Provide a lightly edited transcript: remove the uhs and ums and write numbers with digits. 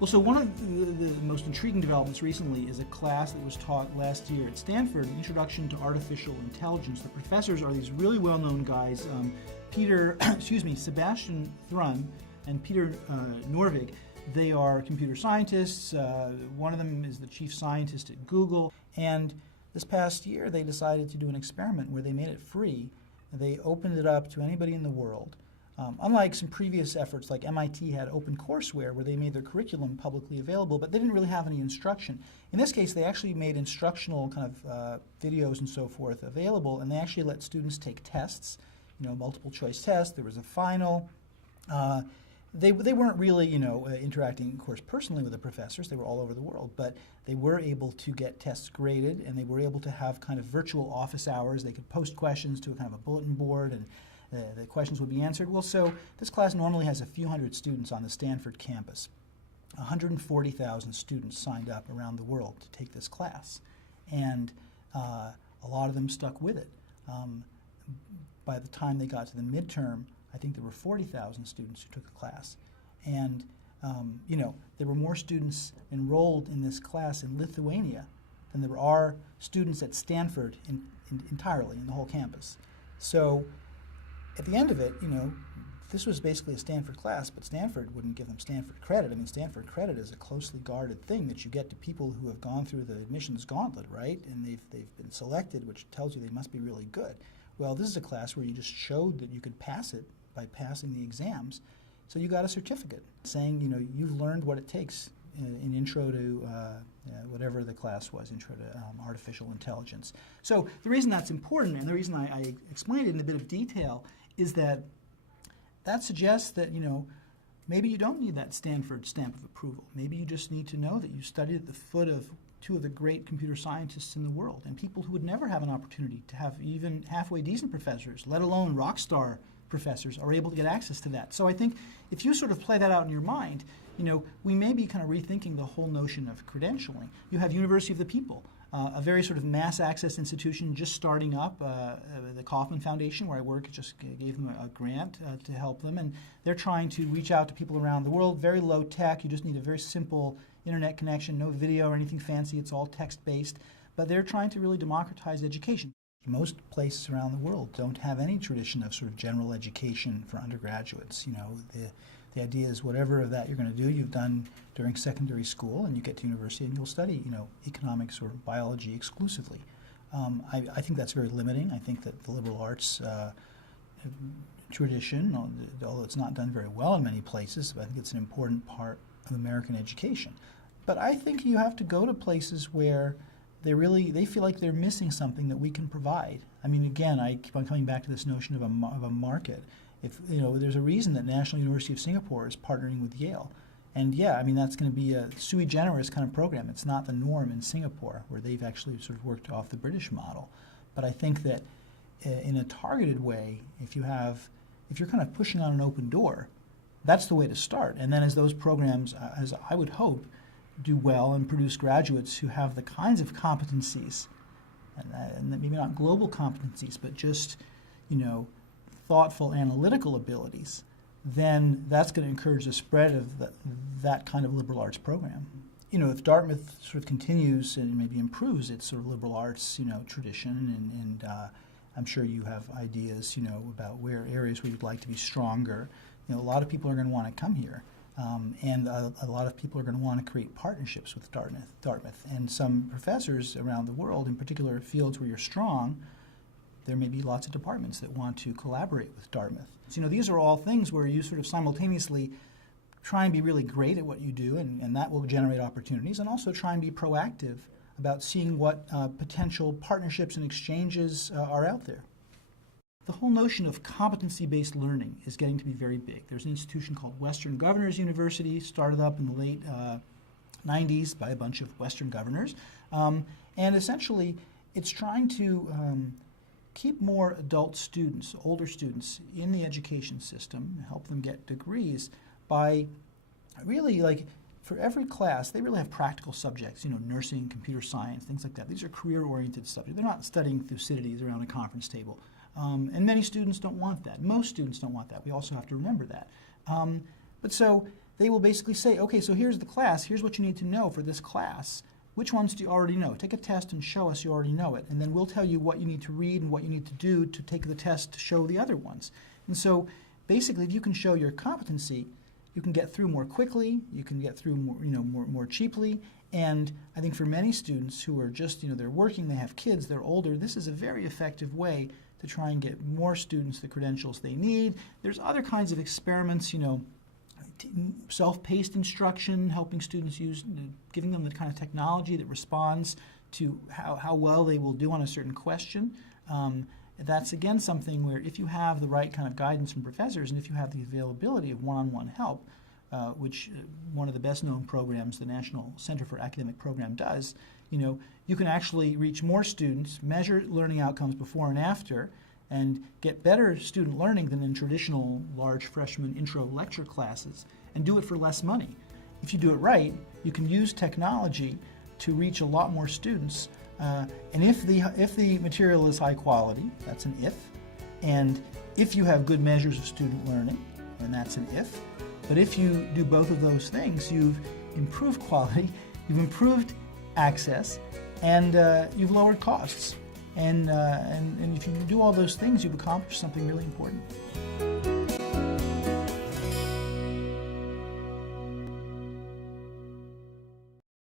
Well, so one of the most intriguing developments recently is a class that was taught last year at Stanford, an Introduction to Artificial Intelligence. The professors are these really well-known guys, Sebastian Thrun and Peter Norvig. They are computer scientists. One of them is the chief scientist at Google. And this past year, they decided to do an experiment where they made it free. They opened it up to anybody in the world. Unlike some previous efforts, like MIT had OpenCourseware, where they made their curriculum publicly available, but they didn't really have any instruction. In this case, they actually made instructional kind of videos and so forth available, and they actually let students take tests, multiple choice tests. There was a final. They weren't really, interacting, of course, personally with the professors. They were all over the world, but they were able to get tests graded, and they were able to have kind of virtual office hours. They could post questions to a kind of a bulletin board, and the questions would be answered. Well, so this class normally has a few hundred students on the Stanford campus. 140,000 students signed up around the world to take this class, and a lot of them stuck with it. By the time they got to the midterm, I think there were 40,000 students who took the class. And, there were more students enrolled in this class in Lithuania than there are students at Stanford entirely, in the whole campus. So at the end of it, this was basically a Stanford class, but Stanford wouldn't give them Stanford credit. I mean, Stanford credit is a closely guarded thing that you get to people who have gone through the admissions gauntlet, right? And they've been selected, which tells you they must be really good. Well, this is a class where you just showed that you could pass it by passing the exams. So you got a certificate saying, you've learned what it takes in intro to whatever the class was, intro to artificial intelligence. So the reason that's important, and the reason I explained it in a bit of detail, is that suggests that, maybe you don't need that Stanford stamp of approval. Maybe you just need to know that you studied at the foot of two of the great computer scientists in the world, and people who would never have an opportunity to have even halfway decent professors, let alone rock star professors, are able to get access to that. So I think if you sort of play that out in your mind, we may be kind of rethinking the whole notion of credentialing. You have University of the People, a very sort of mass access institution just starting up. The Kauffman Foundation, where I work, just gave them a grant to help them, and they're trying to reach out to people around the world. Very low tech. You just need a very simple internet connection, no video or anything fancy. It's all text-based. But they're trying to really democratize education. Most places around the world don't have any tradition of sort of general education for undergraduates. The idea is whatever of that you're going to do, you've done during secondary school, and you get to university and you'll study, economics or biology exclusively. I think that's very limiting. I think that the liberal arts tradition, although it's not done very well in many places, but I think it's an important part of American education. But I think you have to go to places where they feel like they're missing something that we can provide. I mean, again, I keep on coming back to this notion of a market. If there's a reason that National University of Singapore is partnering with Yale, and that's going to be a sui generis kind of program. It's not the norm in Singapore, where they've actually sort of worked off the British model. But I think that in a targeted way, if you're kind of pushing on an open door, that's the way to start. And then as those programs, as I would hope, do well and produce graduates who have the kinds of competencies, and maybe not global competencies, but just, thoughtful analytical abilities, then that's going to encourage the spread of that kind of liberal arts program. If Dartmouth sort of continues and maybe improves its sort of liberal arts, tradition, and I'm sure you have ideas, about areas where you'd like to be stronger. A lot of people are going to want to come here. And a lot of people are going to want to create partnerships with Dartmouth. And some professors around the world, in particular fields where you're strong, there may be lots of departments that want to collaborate with Dartmouth. So, these are all things where you sort of simultaneously try and be really great at what you do, and that will generate opportunities, and also try and be proactive about seeing what potential partnerships and exchanges are out there. The whole notion of competency-based learning is getting to be very big. There's an institution called Western Governors University, started up in the late 90s by a bunch of Western governors. And essentially, it's trying to keep more adult students, older students, in the education system, help them get degrees by really, for every class, they really have practical subjects, nursing, computer science, things like that. These are career-oriented subjects. They're not studying Thucydides around a conference table. And many students don't want that. Most students don't want that. We also have to remember that. But so they will basically say, okay, so here's the class, here's what you need to know for this class. Which ones do you already know? Take a test and show us you already know it, and then we'll tell you what you need to read and what you need to do to take the test to show the other ones. And so basically, if you can show your competency, you can get through more quickly, you can get through more cheaply, and I think for many students who are just, they're working, they have kids, they're older, this is a very effective way to try and get more students the credentials they need. There's other kinds of experiments, self-paced instruction, helping students use, giving them the kind of technology that responds to how well they will do on a certain question. That's again something where if you have the right kind of guidance from professors and if you have the availability of one-on-one help, which one of the best known programs, the National Center for Academic Program does, you can actually reach more students, measure learning outcomes before and after, and get better student learning than in traditional large freshman intro lecture classes, and do it for less money. If you do it right, you can use technology to reach a lot more students. And if the material is high quality, that's an if. And if you have good measures of student learning, and that's an if. But if you do both of those things, you've improved quality, you've improved access, and you've lowered costs. And if you do all those things, you've accomplished something really important.